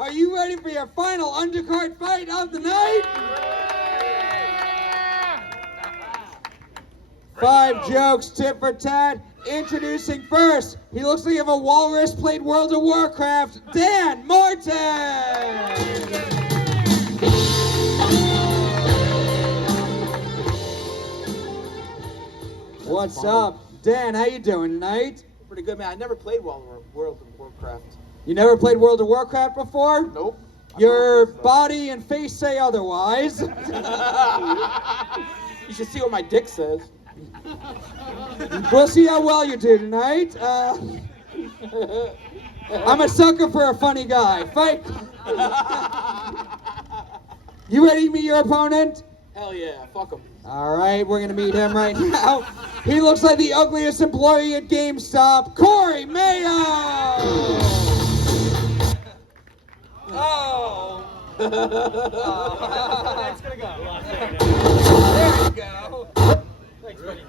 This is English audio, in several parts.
Are you ready for your final undercard fight of the night? 5 jokes, tit for tat. Introducing first, he looks like he have a walrus played World of Warcraft, Dan Martin. What's up? Dan, how you doing tonight? Pretty good, man. I never played World of Warcraft. You never played World of Warcraft before? Nope. Your body and face say otherwise. You should see what my dick says. We'll see how well you do tonight. I'm a sucker for a funny guy. Fight. You ready to meet your opponent? Hell yeah, fuck him. All right, we're gonna meet him right now. He looks like the ugliest employee at GameStop, Corey Mayo. Oh. That's gonna go. There you go. Thanks, buddy.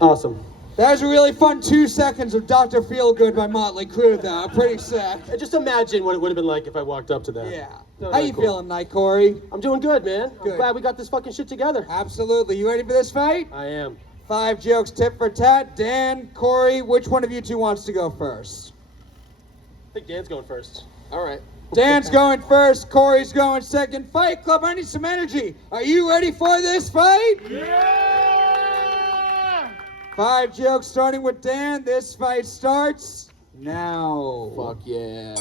Awesome. That was a really fun 2 seconds of Dr. Feelgood by Motley Crue, though. Pretty sick. Just imagine what it would have been like if I walked up to that. Yeah. No, How you cool. feeling tonight, Corey? I'm doing good, man. Good. I'm glad we got this fucking shit together. Absolutely. You ready for this fight? I am. 5 jokes, tit for tat. Dan, Corey, which one of you two wants to go first? I think Dan's going first. All right. Dan's going first, Corey's going second. Fight Club, I need some energy. Are you ready for this fight? Yeah! 5 jokes starting with Dan. This fight starts now. Fuck yeah.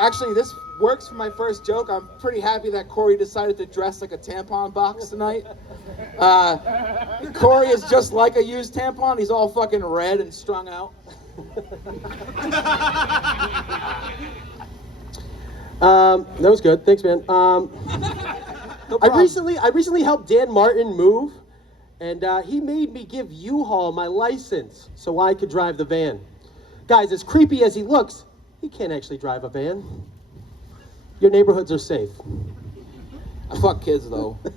Actually, this works for my first joke. I'm pretty happy that Corey decided to dress like a tampon box tonight. Corey is just like a used tampon. He's all fucking red and strung out. That was good. Thanks, man. No I problem. recently helped Dan Martin move, and he made me give U-Haul my license so I could drive the van. Guys, as creepy as he looks, he can't actually drive a van. Your neighborhoods are safe. I fuck kids though. He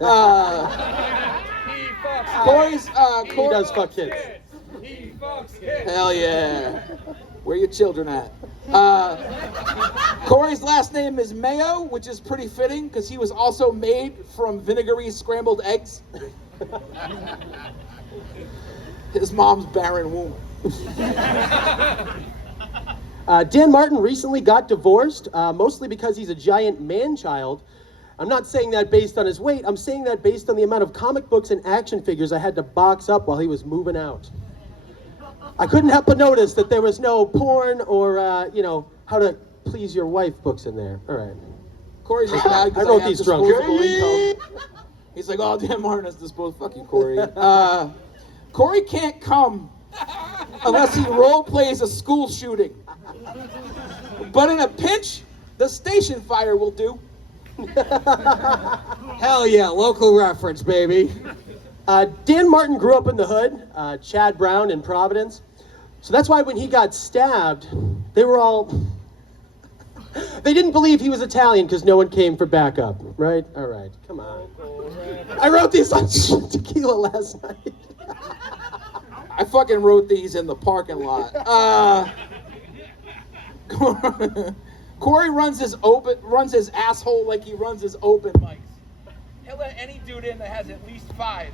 fucks Corey's He does fuck kids. kids. He fucks kids. Hell yeah. Where your children at? Corey's last name is Mayo, which is pretty fitting because he was also made from vinegary scrambled eggs. His mom's barren womb. Dan Martin recently got divorced, mostly because he's a giant man-child. I'm not saying that based on his weight. I'm saying that based on the amount of comic books and action figures I had to box up while he was moving out. I couldn't help but notice that there was no porn or, how to please your wife books in there. All right. Corey's just mad I because wrote have these drunk. disposable income. He's like, oh, Dan Martin has disposable. Fuck you, Corey. Corey can't come unless he role plays a school shooting. But in a pinch, the station fire will do. Hell yeah, local reference, baby. Dan Martin grew up in the hood, Chad Brown in Providence. So that's why when he got stabbed, they were all... They didn't believe he was Italian because no one came for backup, right? All right, come on. I wrote these on tequila last night. I fucking wrote these in the parking lot. Corey runs his asshole like he runs his open mics. He'll let any dude in that has at least 5,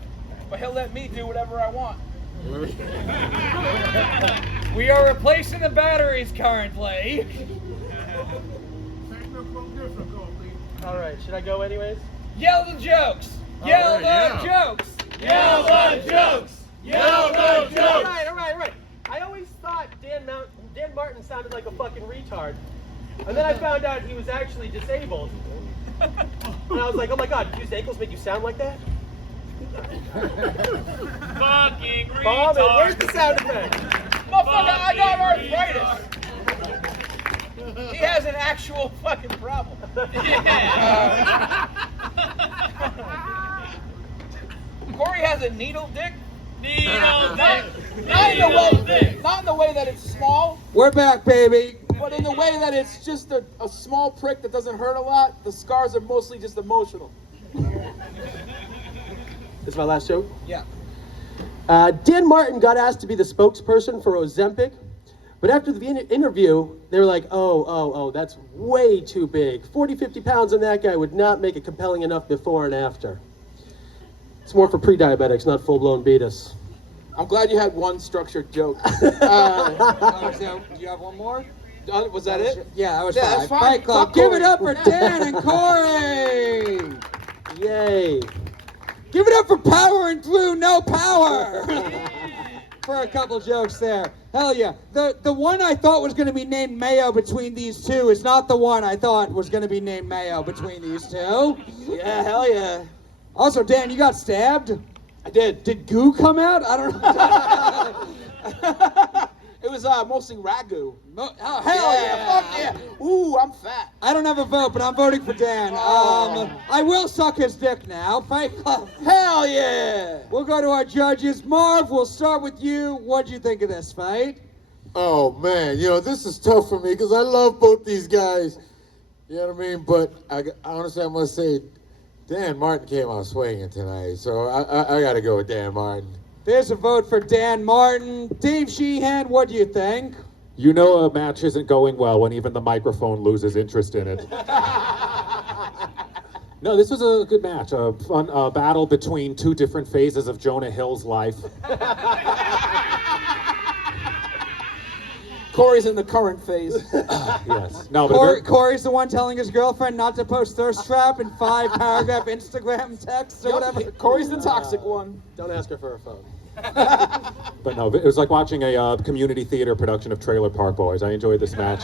but he'll let me do whatever I want. We are replacing the batteries currently. All right, should I go anyways? Yell the jokes! Yell the jokes! Yell the jokes! Yell the jokes! All right. I always thought Dan Martin sounded like a fucking retard. And then I found out he was actually disabled. And I was like, oh my god, fused ankles make you sound like that? Fucking Bomb it, where's the sound effect? Motherfucker, I got arthritis! He has an actual fucking problem. Corey has a needle dick. Needle dick. Not in the way that it's small, We're back, baby. but in the way that it's just a small prick that doesn't hurt a lot. The scars are mostly just emotional. This is my last joke? Yeah. Dan Martin got asked to be the spokesperson for Ozempic, But after the interview, they were like, oh, that's way too big. 40, 50 pounds on that guy would not make it compelling enough before and after. It's more for pre-diabetics, not full-blown beatus. I'm glad you had one structured joke. Do you have one more? Was that it? Yeah, that was Yeah, fine. that's fine. Fight Club. Fuck Give Corey. it up for Dan and Corey. Yay. Give it up for Power and Blue, no power. For a couple jokes there. Hell yeah. The one I thought was going to be named Mayo between these two is not the one I thought was going to be named Mayo between these two. Yeah, hell yeah. Also, Dan, you got stabbed? I did. Did goo come out? I don't know. It was mostly ragu. Oh, hell yeah. Fuck yeah. Ooh, I'm fat. I don't have a vote, but I'm voting for Dan. I will suck his dick now. Fight Club. Hell yeah. We'll go to our judges. Marv, we'll start with you. What'd you think of this fight? Oh man, this is tough for me because I love both these guys. You know what I mean? But honestly, I must say, Dan Martin came out swinging tonight, so I got to go with Dan Martin. There's a vote for Dan Martin. Dave Sheehan, what do you think? You know a match isn't going well when even the microphone loses interest in it. No, this was a good match. A fun battle between two different phases of Jonah Hill's life. Corey's in the current phase. Yes. No, but Corey's the one telling his girlfriend not to post thirst trap in 5-paragraph Instagram texts or whatever. Corey's the toxic one. Don't ask her for a phone. But no, it was like watching a community theater production of Trailer Park Boys. I enjoyed this match.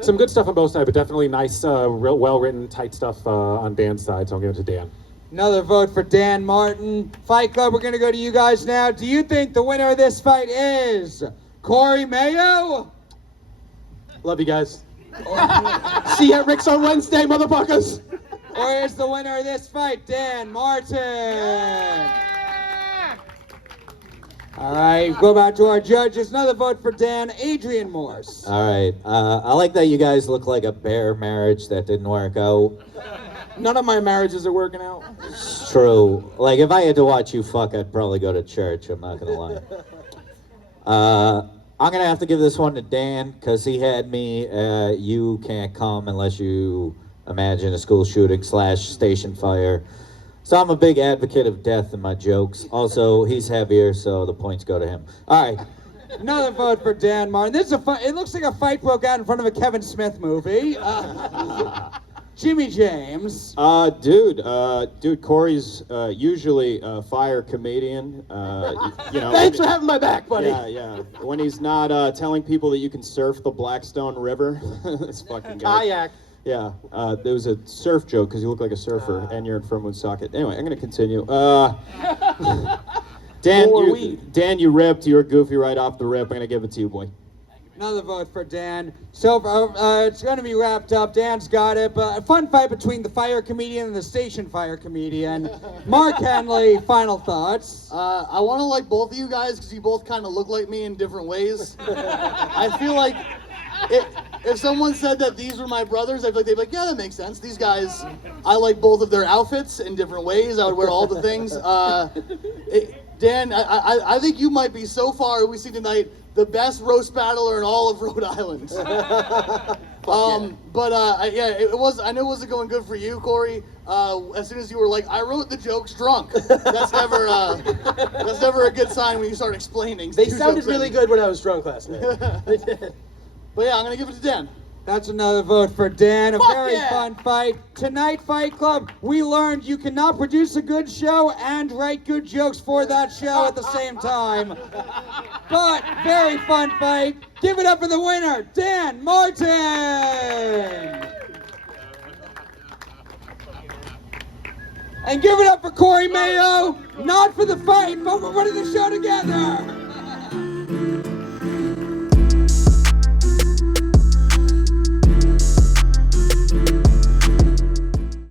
Some good stuff on both sides, but definitely nice, real well-written, tight stuff on Dan's side, so I'll give it to Dan. Another vote for Dan Martin. Fight Club, we're going to go to you guys now. Do you think the winner of this fight is Corey Mayo? Love you guys. See you at Rick's on Wednesday, motherfuckers. Or is the winner of this fight Dan Martin? All right, go back to our judges. Another vote for Dan, Adrian Morse. All right. I like that you guys look like a bear marriage that didn't work out. None of my marriages are working out. It's true. Like, if I had to watch you fuck, I'd probably go to church. I'm not going to lie. I'm going to have to give this one to Dan because he had me, you can't come unless you imagine a school shooting / station fire. So I'm a big advocate of death in my jokes. Also, he's heavier, so the points go to him. All right. Another vote for Dan Martin. This is a fight. It looks like a fight broke out in front of a Kevin Smith movie. Jimmy James. Dude, Corey's usually a fire comedian. Thanks for having my back, buddy. Yeah. When he's not telling people that you can surf the Blackstone River, this fucking guy. Kayak. Yeah, there was a surf joke because you look like a surfer and you're from Woonsocket. Anyway, I'm gonna continue. Dan, you ripped. You were goofy right off the rip. I'm gonna give it to you, boy. Another vote for Dan. So it's going to be wrapped up. Dan's got it. But a fun fight between the fire comedian and the station fire comedian. Mark Henely, final thoughts. I want to like both of you guys because you both kind of look like me in different ways. I feel like if someone said that these were my brothers, I'd be like, they'd be like, yeah, that makes sense. These guys, I like both of their outfits in different ways. I would wear all the things. Dan, I think you might be so far, we see tonight, the best roast battler in all of Rhode Island. It was. I knew it wasn't going good for you, Corey. As soon as you were like, I wrote the jokes drunk. That's never a good sign when you start explaining. They sounded really good when I was drunk last night. They did. But yeah, I'm gonna give it to Dan. That's another vote for Dan. A very fun fight. Tonight, Fight Club, we learned you cannot produce a good show and write good jokes for that show at the same time. But, very fun fight. Give it up for the winner, Dan Martin! And give it up for Corey Mayo, not for the fight, but for putting the show together!